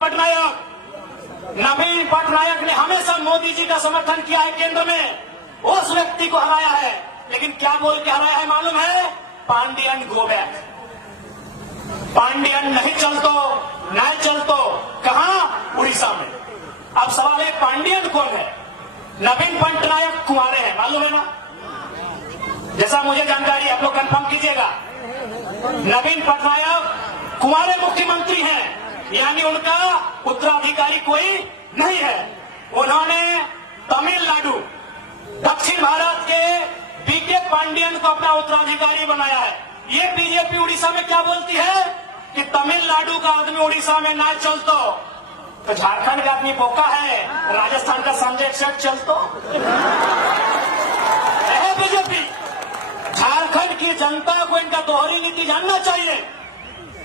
नवीन पटनायक ने हमेशा मोदी जी का समर्थन किया है केंद्र में, उस व्यक्ति को हराया है। लेकिन क्या बोल के हराया है मालूम है? Pandian go back. पांडियन नहीं चलतो, नहीं चलतो। कहां? उड़ीसा में। अब सवाल है पांडियन कौन है? नवीन पटनायक कुंवारे हैं, मालूम है ना? जैसा मुझे जानकारी, आप लोग कंफर्म कीजिएगा। नवीन पटनायक कुंवारे मुख्यमंत्री हैं, यानी उनका उत्तराधिकारी कोई नहीं है। उन्होंने तमिलनाडु, दक्षिण भारत के बीके पांडियन को अपना उत्तराधिकारी बनाया है। ये बीजेपी उड़ीसा में क्या बोलती है कि तमिलनाडु का आदमी उड़ीसा में ना चलतो, तो झारखंड का आदमी बोका है, राजस्थान का संजय सेठ चलतो है। बीजेपी, झारखंड की जनता को इनका दोहरी नीति जानना चाहिए।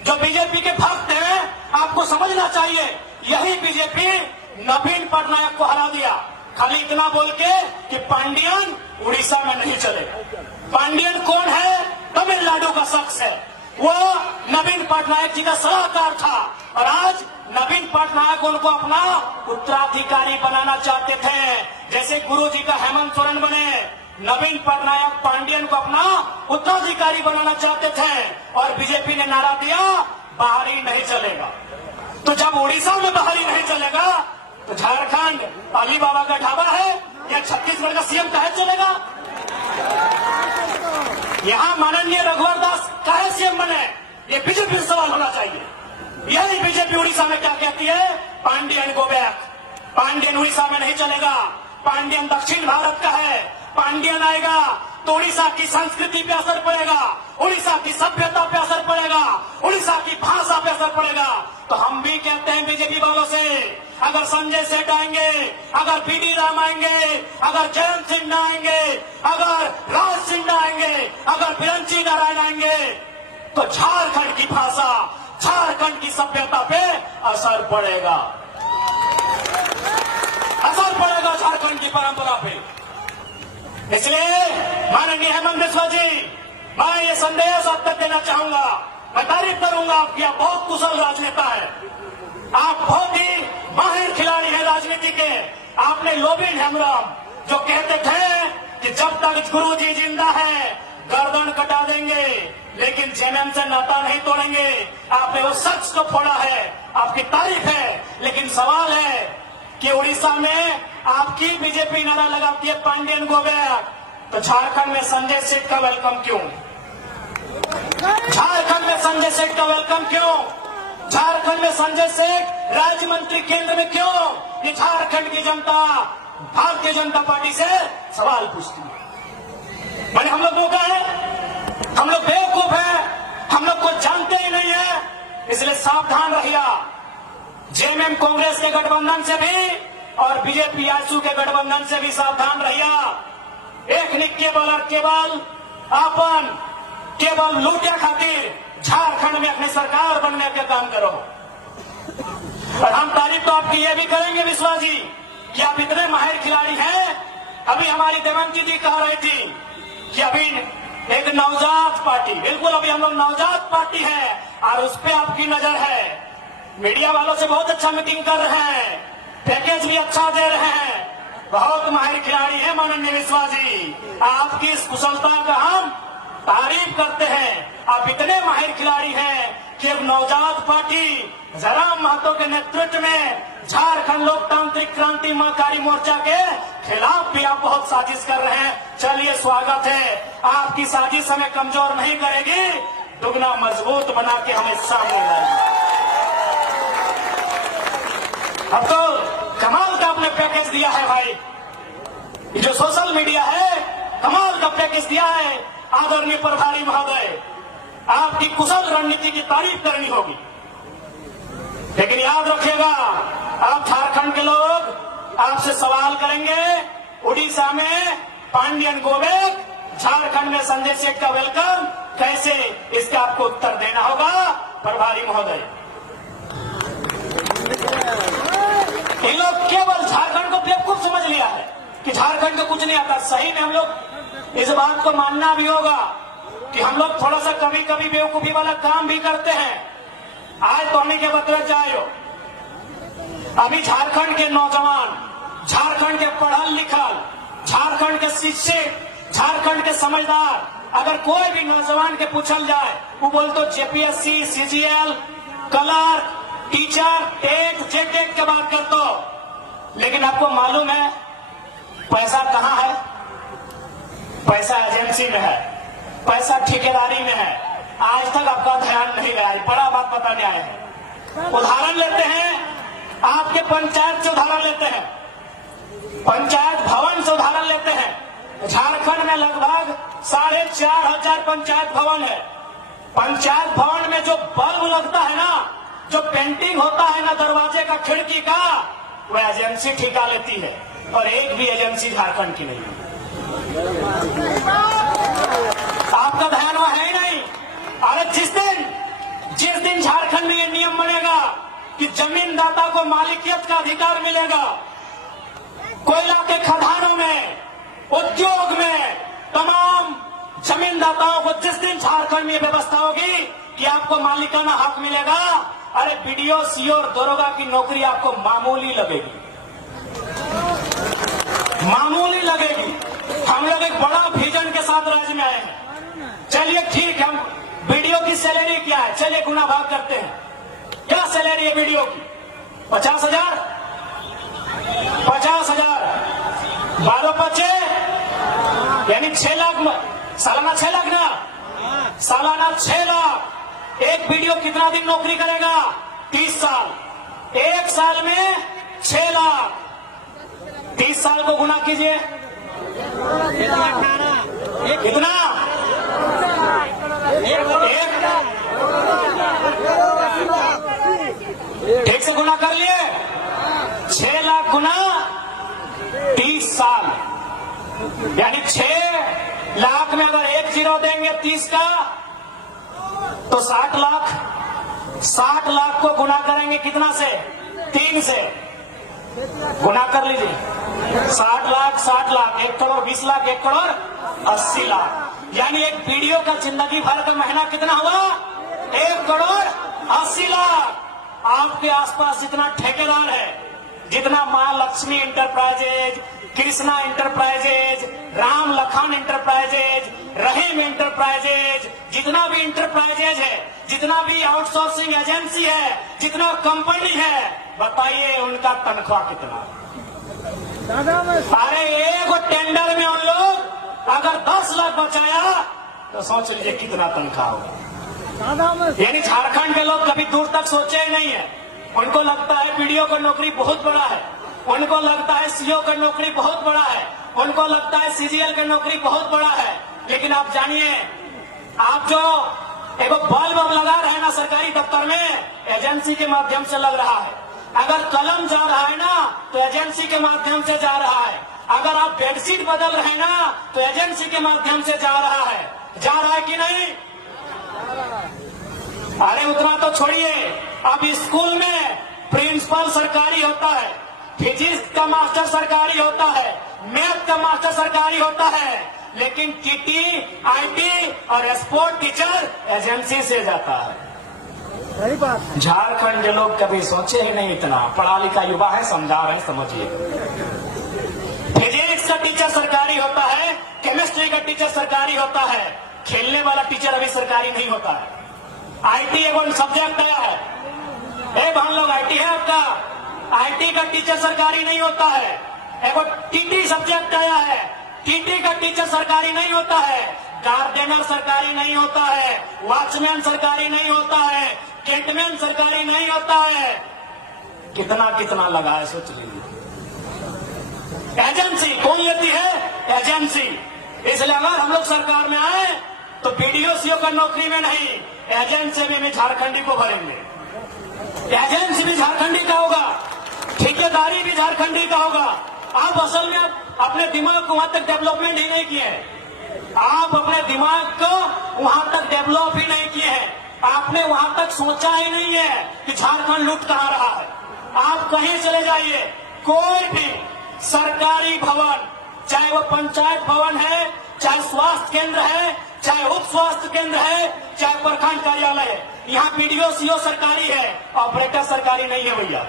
जो बीजेपी के भक्त हैं, आपको समझना चाहिए, यही बीजेपी नवीन पटनायक को हरा दिया, खाली इतना बोल के कि पांडियन उड़ीसा में नहीं चलेगा। पांडियन कौन है? तमिलनाडु का शख्स है। वो नवीन पटनायक जी का सलाहकार था और आज नवीन पटनायक उनको अपना उत्तराधिकारी बनाना चाहते थे। जैसे गुरु जी का हेमंत सोरेन बने, नवीन पटनायक पांडियन को अपना उत्तराधिकारी बनाना चाहते थे और बीजेपी ने नारा दिया, बाहरी नहीं चलेगा। तो जब उड़ीसा में बाहरी नहीं चलेगा, तो झारखंड अली बाबा का ढाबा है या छत्तीसगढ़ का सीएम काहे चलेगा? यहाँ माननीय रघुवर दास काहे सीएम बने? ये बीजेपी से सवाल होना चाहिए। यही बीजेपी उड़ीसा में क्या कहती है? Pandian go back. पांडियन उड़ीसा में नहीं चलेगा। पांडियन दक्षिण भारत का है। पांडियन आएगा तो उड़ीसा की संस्कृति पे असर पड़ेगा, उड़ीसा की सभ्यता पे असर पड़ेगा, उड़ीसा की भाषा पे असर पड़ेगा। तो हम भी कहते हैं बीजेपी वालों से, अगर संजय सेठ आएंगे, अगर पीडी राम आएंगे, अगर जयंत सिन्हा आएंगे, अगर राज सिन्हा आएंगे, अगर बिरंची नारायण आएंगे, तो झारखंड की भाषा, झारखंड की सभ्यता पे असर पड़ेगा, असर पड़ेगा झारखंड की परंपरा पे। इसलिए माननीय हेमंत बिस्वा जी, मैं ये संदेश आप तक देना चाहूंगा। मैं तारीफ करूंगा आपकी, आप बहुत कुशल राजनेता है, आप बहुत ही माहिर खिलाड़ी हैं राजनीति के। आपने लोबिन हेमराम जो कहते थे कि जब तक गुरु जी जिंदा है गर्दन कटा देंगे लेकिन जेएमएम से नाता नहीं तोड़ेंगे, आपने उस शख्स को फोड़ा है, आपकी तारीफ है। लेकिन सवाल है कि उड़ीसा में आपकी बीजेपी नारा लगाती है पांडियन गो बैक, तो झारखंड में संजय सेठ का वेलकम क्यों? झारखंड में संजय सेठ का वेलकम क्यों? झारखंड में संजय सेठ राज्य मंत्री केंद्र में क्यों? ये झारखंड की जनता भारतीय जनता पार्टी से सवाल पूछती है। मैंने हम लोग धोखा है, हम लोग बेवकूफ है, हम लोग को जानते ही नहीं है। इसलिए सावधान रहिए। जेएमएम कांग्रेस के गठबंधन से भी और बीजेपी आजसू के गठबंधन से भी सावधान रहिए। एक निक केवल लूटिया खातिर झारखंड में अपनी सरकार बनने का काम करो। और हम तारीफ तो आपकी ये भी करेंगे विश्वास जी कि आप इतने माहिर खिलाड़ी हैं। अभी हमारी देवंती जी कह रही थी कि अभी एक नवजात पार्टी, बिल्कुल अभी हम लोग नवजात पार्टी है और उस पर आपकी नजर है। मीडिया वालों से बहुत अच्छा मीटिंग कर रहे हैं, पैकेज भी अच्छा दे रहे हैं, बहुत माहिर खिलाड़ी है माननीय विश्वास जी। आपकी इस कुशलता का हम तारीफ करते हैं। आप इतने माहिर खिलाड़ी हैं कि एक नवजात पार्टी जयराम महतो के नेतृत्व में झारखंड लोकतांत्रिक क्रांतिकारी मोर्चा के खिलाफ भी आप बहुत साजिश कर रहे हैं। चलिए, स्वागत है। आपकी साजिश हमें कमजोर नहीं करेगी, दुगना मजबूत बना के हमें सामने लाएगी। अब तो कमाल का आपने पैकेज दिया है भाई, ये जो सोशल मीडिया है कमाल का पैकेज दिया है। आदरणीय प्रभारी महोदय, आपकी कुशल रणनीति की तारीफ करनी होगी। लेकिन याद रखिएगा, आप झारखंड के लोग आपसे सवाल करेंगे, उड़ीसा में पांडियन गो बैक, झारखंड में संजय सेठ का वेलकम, कैसे? इसका आपको उत्तर देना होगा प्रभारी महोदय। इन लोग केवल झारखंड को बेवकूफ समझ लिया है कि झारखंड को कुछ नहीं आता। सही में हम लोग इस बात को मानना भी होगा कि हम लोग थोड़ा सा कभी कभी बेवकूफी वाला काम भी करते हैं। आज तो हमें क्या बतला जाए, अभी झारखंड के नौजवान, झारखंड के पढ़ल लिखल, झारखंड के शिक्षित, झारखंड के समझदार, अगर कोई भी नौजवान के पूछल जाए, वो बोल तो JPSC, CGL, clerk, teacher, TET, JTET की बात करते हो। लेकिन आपको मालूम है पैसा कहां है? पैसा एजेंसी में है, पैसा ठेकेदारी में है। आज तक आपका ध्यान नहीं गया, बड़ा बात बताने आए हैं। उदाहरण लेते हैं, आपके पंचायत से उदाहरण लेते हैं, पंचायत भवन से उदाहरण लेते हैं। झारखंड में लगभग 4,500 पंचायत भवन है। पंचायत भवन में जो बल्ब लगता है ना, जो पेंटिंग होता है ना दरवाजे का, खिड़की का, वह एजेंसी ठेका लेती है, और एक भी एजेंसी झारखंड की नहीं है। आपका ध्यान वहां है ही नहीं। अरे जिस दिन झारखंड में ये नियम बनेगा कि जमीनदाता को मालिकियत का अधिकार मिलेगा, कोयला के खदानों में, उद्योग में, तमाम जमीनदाताओं को जिस दिन झारखंड में व्यवस्था होगी कि आपको मालिकाना हक मिलेगा, अरे बीडीओ, सीओ और दरोगा की नौकरी आपको मामूली लगेगी, मामूली लगेगी। हम लोग एक बड़ा विजन के साथ राज्य में आए हैं। चलिए ठीक है, हम बीडीओ की सैलरी क्या है, चलिए गुना भाग करते हैं। क्या सैलरी है बीडीओ की? 50,000, 50,000, 12/5 यानी 6 लाख, सालाना 6 लाख ना, सालाना 6 लाख। एक बीडीओ कितना दिन नौकरी करेगा? 30 साल। एक साल में 6 लाख, 30 साल को गुना कीजिए, कितना? ठीक से गुना कर लिए, 6 लाख गुना 30 साल, यानी 6 लाख में अगर 1 जीरो देंगे 30 का तो 60 लाख। 60 लाख को गुना करेंगे कितना से? 3 से। गुना कर लीजिए, 60 लाख, 60 लाख, 1 करोड़ 20 लाख, 1 करोड़ 80 लाख, यानी एक बीडीओ का जिंदगी भर का महीना कितना हुआ? 1 करोड़ 80 लाख। आपके आसपास जितना ठेकेदार है, जितना Maa Lakshmi enterprises, Krishna enterprises, Ram Lakhan enterprises, Rahim enterprises, जितना भी इंटरप्राइजेज है, जितना भी आउटसोर्सिंग एजेंसी है, जितना कंपनी है, बताइए उनका तनख्वाह कितना? अरे एक टेंडर में उन लोग अगर 10 लाख बचाया तो सोच लीजिए कितना तनख्वाह होगा। यानी झारखंड के लोग कभी दूर तक सोचे ही नहीं है। उनको लगता है बीडीओ का नौकरी बहुत बड़ा है, उनको लगता है सीओ का नौकरी बहुत बड़ा है, उनको लगता है सीजीएल का नौकरी बहुत बड़ा है। लेकिन आप जानिए, आप जो एक बल्ब लगा रहे हैं ना सरकारी दफ्तर में, एजेंसी के माध्यम से लग रहा है। अगर कलम जा रहा है ना तो एजेंसी के माध्यम से जा रहा है। अगर आप बेडशीट बदल रहे हैं ना तो एजेंसी के माध्यम से जा रहा है। जा रहा है कि नहीं? अरे उतना तो छोड़िए, अब स्कूल में प्रिंसिपल सरकारी होता है, फिजिक्स का मास्टर सरकारी होता है, मैथ का मास्टर सरकारी होता है, लेकिन टीटी, आईटी और स्पोर्ट टीचर एजेंसी से जाता है। झारखंड के लोग कभी सोचे ही नहीं, इतना पढ़ा लिखा युवा है, समझा रहे हैं, समझिए। फिजिक्स का टीचर सरकारी होता है, केमिस्ट्री का टीचर सरकारी होता है, खेलने वाला टीचर अभी सरकारी नहीं होता है। आईटी एवं सब्जेक्ट आया है, भान लोग आईटी है आपका, आईटी का टीचर सरकारी नहीं होता है। एवं टीटी सब्जेक्ट आया है, टीटी का टीचर सरकारी नहीं होता है, गार्डनर सरकारी नहीं होता है, वॉचमैन सरकारी नहीं होता है, गेटमैन सरकारी नहीं होता है। कितना कितना लगा है सोच लीजिए। एजेंसी कौन लेती है? एजेंसी। इसलिए अगर हम लोग सरकार में आए तो बीडीओ सीओ का नौकरी में नहीं, एजेंसी में भी झारखंडी को भरेंगे। एजेंसी भी झारखंडी का होगा, ठेकेदारी भी झारखंडी का होगा। आप असल में अपने दिमाग को वहां तक डेवलपमेंट ही नहीं किए हैं। आप अपने दिमाग को वहां तक डेवलप ही नहीं किए हैं। आपने वहां तक सोचा ही नहीं है कि झारखंड लूट कहां रहा है। आप कहीं चले जाइए, कोई भी सरकारी भवन, चाहे वो पंचायत भवन है, चाहे स्वास्थ्य केंद्र है, चाहे उप स्वास्थ्य केंद्र है, चाहे प्रखंड कार्यालय है, यहाँ बीडीओ सीओ सरकारी है, ऑपरेटर सरकारी नहीं है भैया।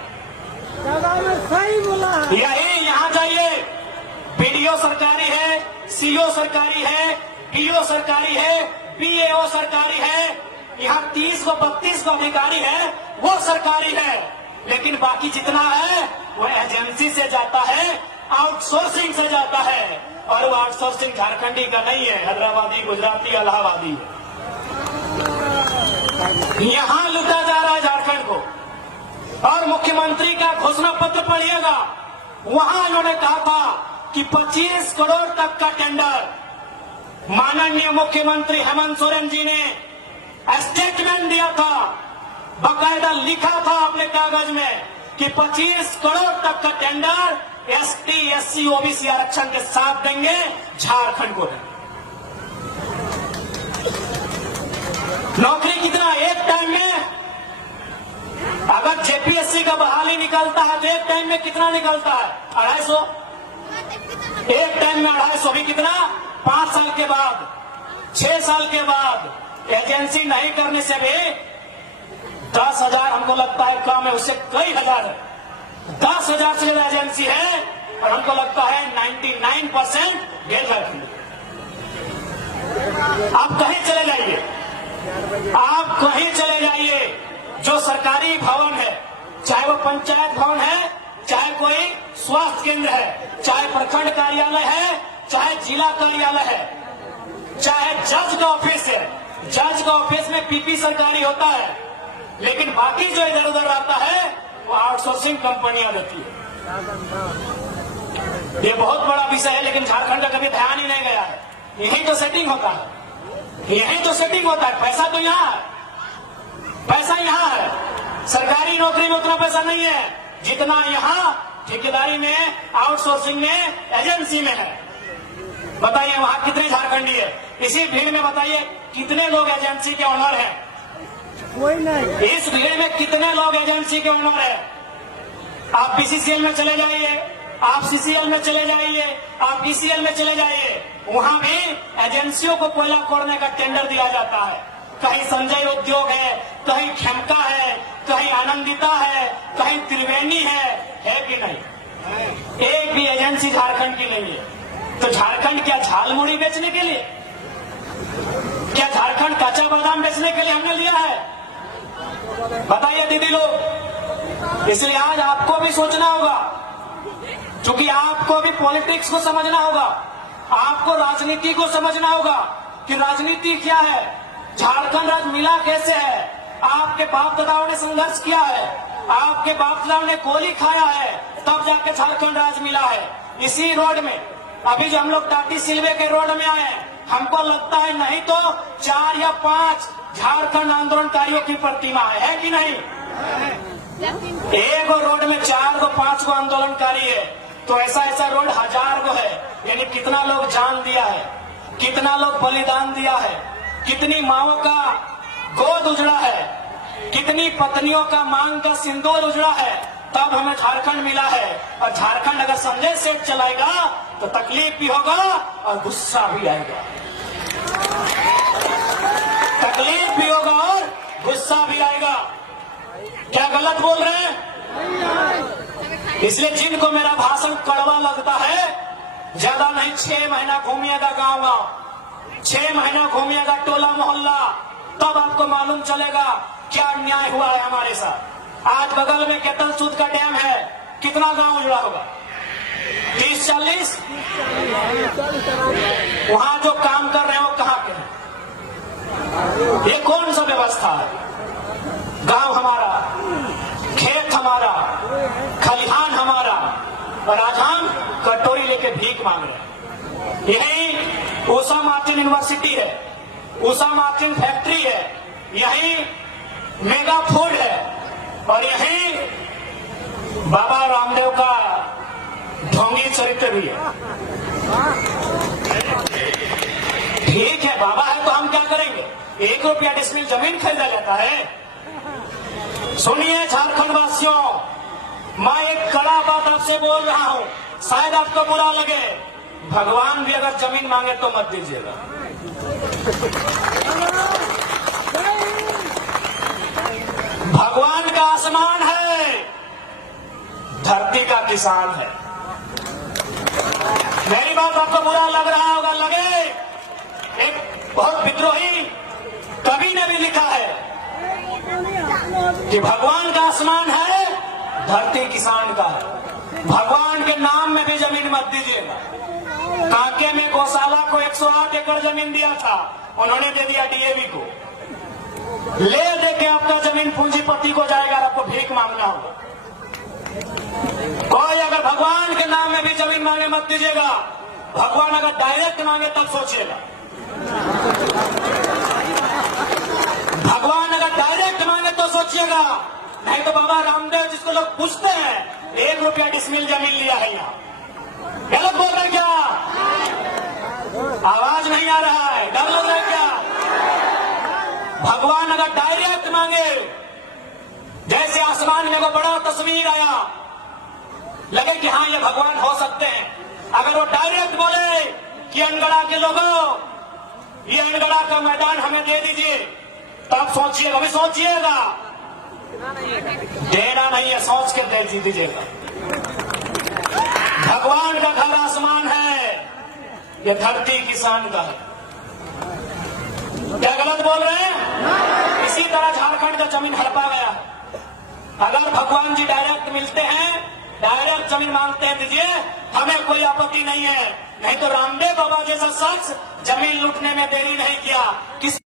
सही बोला है। यही यहाँ जाइए, बीडीओ सरकारी है, सीओ सरकारी है, पीओ सरकारी है, बीएओ सरकारी है, यहाँ 30 को 32 को अधिकारी है, वो सरकारी है। लेकिन बाकी जितना है वो एजेंसी से जाता है, आउटसोर्सिंग से जाता है, और वो आउटसोर्सिंग झारखंडी का नहीं है, हैदराबादी, गुजराती, इलाहाबादी है। यहाँ लूटा जा रहा है झारखंड को। और मुख्यमंत्री का घोषणा पत्र पढ़िएगा, वहां उन्होंने कहा था कि 25 करोड़ तक का टेंडर, माननीय मुख्यमंत्री हेमंत सोरेन जी ने स्टेटमेंट दिया था, बाकायदा लिखा था अपने कागज में कि 25 करोड़ तक का टेंडर एसटी, एससी, ओबीसी आरक्षण के साथ देंगे, झारखंड को देंगे। नौकरी कितना एक टाइम में, अगर जेपीएससी का बहाली निकलता है तो एक टाइम में कितना निकलता है? 250। एक टाइम में 250 भी कितना? 5 साल के बाद, 6 साल के बाद। एजेंसी नहीं करने से भी 10,000 हमको लगता है कम है, उससे कई हजार है। 10,000 से ज्यादा एजेंसी है, और हमको लगता है 99% बेघर है। आप कहीं चले जाइए, आप कहीं चले जाइए, जो सरकारी भवन है, चाहे वो पंचायत भवन है, चाहे कोई स्वास्थ्य केंद्र है, चाहे प्रखंड कार्यालय है, चाहे जिला कार्यालय है, चाहे जज का ऑफिस है, जज का ऑफिस में पीपी सरकारी होता है, लेकिन बाकी जो इधर उधर आता है वो आउटसोर्सिंग कंपनियां देती है। ये बहुत बड़ा विषय है, लेकिन झारखंड का कभी ध्यान ही नहीं गया है। यही तो सेटिंग होता है, यही तो सेटिंग होता है। पैसा तो यहाँ है, पैसा यहाँ है। सरकारी नौकरी में उतना पैसा नहीं है जितना यहाँ ठेकेदारी में, आउटसोर्सिंग में, एजेंसी में है। बताइए वहां कितने झारखंडी है? इसी भीड़ में बताइए कितने लोग एजेंसी के ऑनर हैं? कोई नहीं। इस भीड़ में कितने लोग एजेंसी के ऑनर हैं? आप बीसीसीएल में चले जाइए, आप सीसीएल में चले जाइए, आप ईसीएल में चले जाइए, वहां भी एजेंसियों को कोयला खोदने का टेंडर दिया जाता है। कहीं संजय उद्योग है, कहीं खेमका है, कहीं आनंदिता है, कहीं त्रिवेणी है कि नहीं? एक भी एजेंसी झारखंड की नहीं है। तो झारखंड क्या झालमुड़ी बेचने के लिए, क्या झारखंड कच्चा बादाम बेचने के लिए हमने लिया है? बताइए दीदी लोग। इसलिए आज आपको भी सोचना होगा, क्योंकि आपको भी पॉलिटिक्स को समझना होगा, आपको राजनीति को समझना होगा कि राजनीति क्या है, झारखंड राज्य मिला कैसे है। आपके बाप दादाओं ने संघर्ष किया है, आपके बाप दादाओं ने गोली खाया है, तब जाके झारखंड राज्य मिला है। इसी रोड में अभी जो हम लोग टाटी सिलवे के रोड में आए हैं, हमको लगता है नहीं तो 4 या 5 झारखंड आंदोलनकारियों की प्रतिमा है कि नहीं? एक रोड में 4 को 5 को आंदोलनकारी है, तो ऐसा ऐसा रोड 1000 को है। यानी कितना लोग जान दिया है, कितना लोग बलिदान दिया है, कितनी माओं का गोद उजड़ा है, कितनी पत्नियों का मांग का सिंदूर उजड़ा है, तब हमें झारखंड मिला है। और झारखंड अगर संजय सेठ चलाएगा तो तकलीफ भी होगा और गुस्सा भी आएगा, तकलीफ भी होगा और गुस्सा भी आएगा। क्या गलत बोल रहे हैं? इसलिए जिनको मेरा भाषण कड़वा लगता है, ज्यादा नहीं 6 महीना घूमिएगा गांव गांव, 6 महीना घूमिएगा टोला मोहल्ला, तब आपको मालूम चलेगा क्या अन्याय हुआ है हमारे साथ। आज बगल में केतन सूद का डैम है, कितना गांव उजड़ा होगा? 30-40। वहां जो काम कर रहे हैं वो कहाँ के हैं? ये कौन सा व्यवस्था है? गांव हमारा, खेत हमारा, खलिहान हमारा, और आज हम कटोरी लेके भीख मांग रहे हैं। यही उषा मार्टिन यूनिवर्सिटी है, उषा मार्टिन फैक्ट्री है, यही मेगा फूड है, और यही बाबा रामदेव का ढोंगी चरित्र भी है। ठीक है, बाबा है तो हम क्या करेंगे? 1 रुपया डिसमिल जमीन खरीदा जाता है? सुनिए झारखंड वासियों, मैं एक कड़ा बात आपसे बोल रहा हूं, शायद आपको बुरा लगे, भगवान भी अगर जमीन मांगे तो मत दीजिएगा। भगवान का आसमान है, धरती का किसान है। मेरी बात आपको बुरा लग रहा होगा, लगे, एक बहुत विद्रोही कवि ने भी लिखा है कि भगवान का आसमान है, धरती किसान का है। भगवान के नाम में भी जमीन मत दीजिएगा। कांके में गौशाला को 108 एकड़ जमीन दिया था, उन्होंने दे दिया डीएवी को। ले दे के आपका जमीन पूंजीपति को जाएगा और आपको भीख मांगना होगा। कोई अगर भगवान के नाम में भी जमीन मांगे मत दीजिएगा। भगवान अगर डायरेक्ट मांगे तब सोचिएगा। भगवान अगर डायरेक्ट मांगे तो सोचिएगा, नहीं तो बाबा रामदेव जिसको लोग पूछते हैं 1 रुपया डिसमिल जमीन लिया है यहाँ। गलत बोल रहे क्या? आवाज नहीं आ रहा है, डर लग रहा है क्या? भगवान अगर डायरेक्ट मांगे, जैसे आसमान में वो बड़ा तस्वीर आया, लगे कि हाँ ये भगवान हो सकते हैं, अगर वो डायरेक्ट बोले कि अनगढ़ा के लोगों ये अनगढ़ा का मैदान हमें दे दीजिए, तब सोचिएगा, अभी सोचिएगा। देना नहीं है, सोच के दे दीजिएगा। भगवान का घर आसमान है, ये धरती किसान का है। क्या गलत बोल रहे हैं? इसी तरह झारखंड का जमीन हड़पा गया है। अगर भगवान जी डायरेक्ट मिलते हैं, डायरेक्ट जमीन मांगते हैं, दीजिए, हमें कोई आपत्ति नहीं है। नहीं तो रामदेव बाबा जैसा शख्स जमीन लूटने में देरी नहीं किया। किस